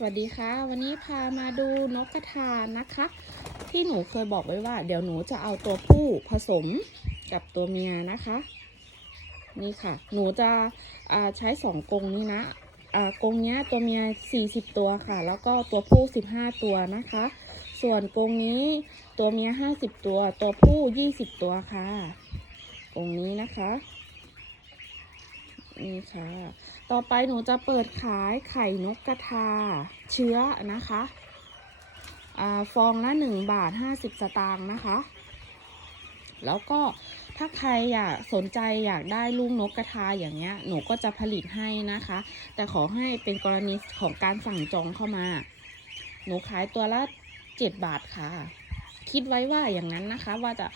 สวัสดีค่ะ วันนี้พามาดูนกกระทานะคะ ที่หนูเคยบอกไว้ว่า เดี๋ยวหนูจะเอาตัวผู้ผสมกับตัวเมียนะคะ นี่ค่ะ หนูจะใช้สองกรงนี้นะกรงนี้ตัวเมีย40 ตัวค่ะ แล้วก็ตัวผู้ 15 ตัวนะคะ ส่วนกรงนี้ตัวเมีย50 ตัว ตัวผู้ 20 ตัวค่ะกรงนี้นะคะ นี่ค่ะ ต่อไปหนูจะเปิดขายไข่นกกระทา เชื้อนะคะอาฟองละ1บาท50สตางค์นะคะ แล้วก็ถ้าใครอยากสนใจอยากได้ลูกนกกระทาอย่างเงี้ย หนูก็จะผลิตให้นะคะ แต่ขอให้เป็นกรณีของการสั่งจองเข้ามา หนูขายตัวละ7บาทค่ะ คิดไว้ว่าอย่างนั้นนะคะว่าจะ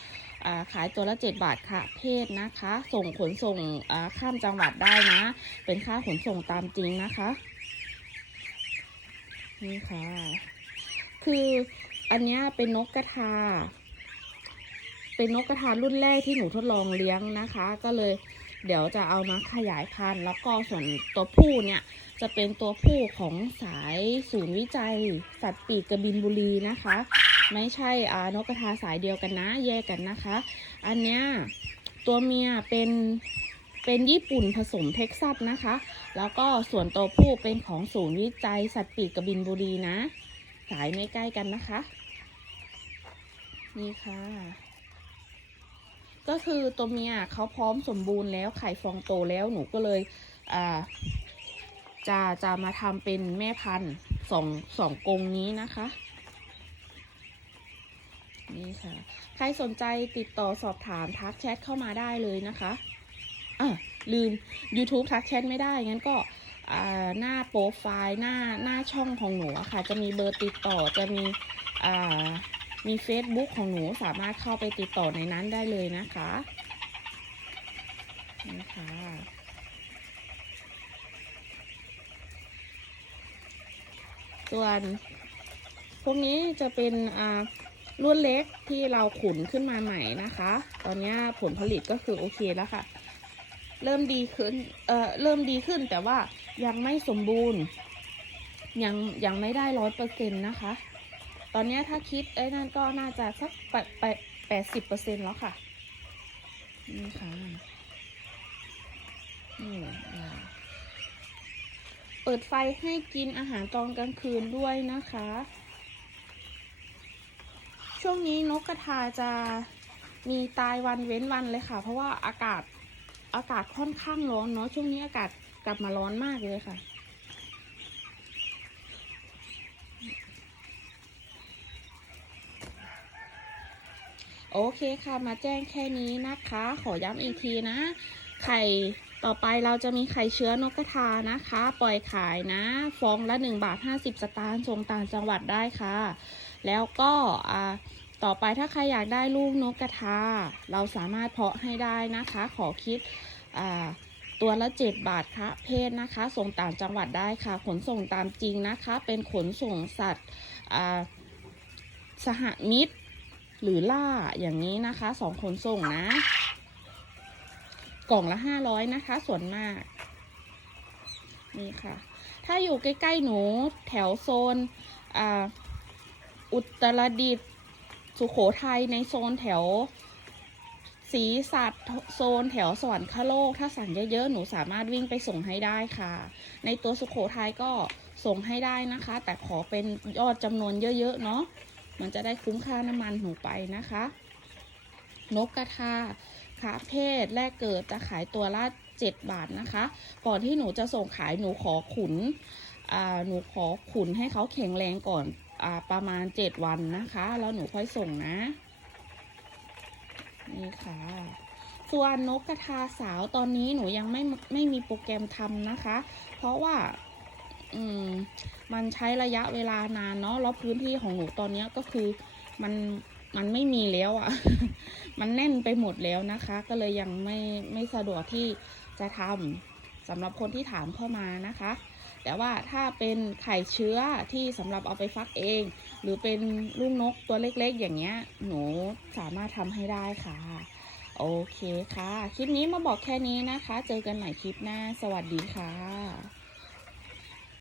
ขายตัวละ 7 บาทค่ะ เพศนะคะ ส่งขนส่งข้ามจังหวัดได้นะ เป็นค่าขนส่งตามจริงนะคะ นี่ค่ะ คืออันนี้เป็นนกกระทา เป็นนกกระทารุ่นแรกที่หนูทดลองเลี้ยงนะคะ ก็เลยเดี๋ยวจะเอามาขยายพันธุ์ แล้วก็ส่วนตัวผู้เนี่ย จะเป็นตัวผู้ของสายศูนย์วิจัย สัตว์ปีกกระบินบุรีนะคะ ไม่ใช่นกกระทาสายเดียวกันนะ แยกกันนะคะ อันเนี้ยตัวเมียเป็นเป็นญี่ปุ่นผสมเท็กซัสนะคะ แล้วก็ส่วนตัวผู้เป็นของศูนย์วิจัยสัตว์ปีกกระบินบุรีนะ สายไม่ใกล้กันนะคะ นี่ค่ะ ก็คือตัวเมียเขาพร้อมสมบูรณ์แล้วไข่ฟองโตแล้วหนูก็เลยอ่าจะจะมาทำเป็นแม่พันธุ์สองสองกงนี้นะคะ นี่ค่ะ ใครสนใจติดต่อสอบถามทักแชทเข้ามาได้เลยนะคะอะลืม YouTube ทักแชทไม่ได้ งั้นก็หน้าโปรไฟล์หน้าหน้าช่องของหนูค่ะ จะมีเบอร์ติดต่อจะมีมี Facebook ของหนูสามารถเข้าไปติดต่อในนั้นได้เลยนะคะนี่ค่ะส่วนพวกนี้จะเป็นอ่า รุ่นเล็กที่เราขุนขึ้นมาใหม่นะคะ ตอนนี้ผลผลิตก็คือโอเคแล้วค่ะ เริ่มดีขึ้น เอ่อ เริ่มดีขึ้นแต่ว่ายังไม่สมบูรณ์ ยังยังไม่ได้ร้อยเปอร์เซ็นต์นะคะ ตอนนี้ถ้าคิดไอ้นั่นก็น่าจะสักแปดแปดสิบเปอร์เซ็นต์แล้วค่ะ นี่ค่ะ นี่อ่าเปิดไฟให้กินอาหารตอนกลางคืนด้วยนะคะ วงนี้นกกระทาจะมีตายวันเว้นวันเลยค่ะ เพราะว่าอากาศอากาศค่อนข้างร้อนเนาะช่วงนี้อากาศกลับมาร้อนมากเลยค่ะ โอเคค่ะมาแจ้งแค่นี้นะคะ ขอย้ำอีกทีนะ ไข่ต่อไปเราจะมีไข่เชื้อนกกระทานะคะ ปล่อยขายนะ ฟองละ1บาท50 สตางค์ส่งต่างจังหวัดได้ค่ะ แล้วก็อ่า ต่อไปถ้าใครอยากได้ลูกนกกระทา เราสามารถเพาะให้ได้นะคะ ขอคิดตัวละ 7 บาทค่ะเพศนะคะ ส่งต่างจังหวัดได้ค่ะ ขนส่งตามจริงนะคะ เป็นขนส่งสัตว์สหมิตร หรือล่าอย่างนี้นะคะสองขนส่งนะ กล่องละห้าร้อยนะคะ ส่วนมาก นี่ค่ะ ถ้าอยู่ใกล้ ๆ หนูแถวโซนออุตรดิตถ์ สุขโขทัยในโซนแถวศรีสัตว์โซนแถวสวรรคโลก ถ้าสั่งเยอะๆ หนูสามารถวิ่งไปส่งให้ได้ค่ะ ในตัวสุขโขทัยก็ส่งให้ได้นะคะ แต่ขอเป็นยอดจำนวนเยอะๆ เนาะมันจะได้คุ้มค่าน้ำมันหนูไปนะคะ นกกระทาขาเพศแรกเกิดจะขายตัวละ7บาทนะคะ ก่อนที่หนูจะส่งขายหนูขอขุนหนูขอขุนให้เขาแข็งแรงก่อน ประมาณ7วันนะคะ แล้วหนูค่อยส่งนะ นี่ค่ะ ส่วนนกกระทาสาวตอนนี้หนูยังไม่ไม่มีโปรแกรมทำนะคะ เพราะว่าอืมมันใช้ระยะเวลานานเนาะแล้วพื้นที่ของหนูตอนนี้ก็คือมันมันไม่มีแล้วอะ่ะ มันแน่นไปหมดแล้วนะคะ ก็เลยยังไม่ไม่สะดวกที่จะทำสำหรับคนที่ถามเข้ามานะคะ แต่ว่าถ้าเป็นไข่เชื้อที่สำหรับเอาไปฟักเอง หรือเป็นลูกนกตัวเล็กๆ อย่างเงี้ย หนูสามารถทำให้ได้ค่ะ โอเคค่ะ คลิปนี้มาบอกแค่นี้นะคะ เจอกันใหม่คลิปหน้า สวัสดีค่ะ